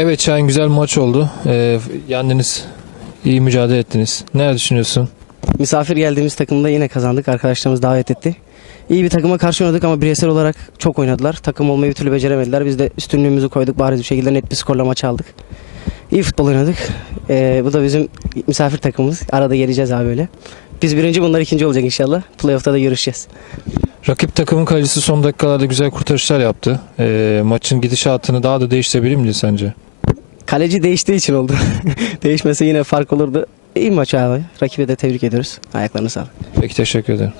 Evet Şahin, güzel bir maç oldu. Yendiniz, iyi mücadele ettiniz. Ne düşünüyorsun? Misafir geldiğimiz takımda yine kazandık. Arkadaşlarımız davet etti. İyi bir takıma karşı oynadık ama bireysel olarak çok oynadılar. Takım olmayı bir türlü beceremediler. Biz de üstünlüğümüzü koyduk. Bariz bir şekilde net bir skorla maçı aldık. İyi futbol oynadık. Bu da bizim misafir takımımız. Arada geleceğiz abi öyle. Biz birinci, bunlar ikinci olacak inşallah. Playoff'ta da görüşeceğiz. Rakip takımın kalecisi son dakikalarda güzel kurtarışlar yaptı. Maçın gidişatını daha da değiştirebilir miydi sence? Kaleci değiştiği için oldu. Değişmese yine fark olurdu. İyi maç abi. Rakibe de tebrik ediyoruz. Ayaklarını sağlık. Peki, teşekkür ederim.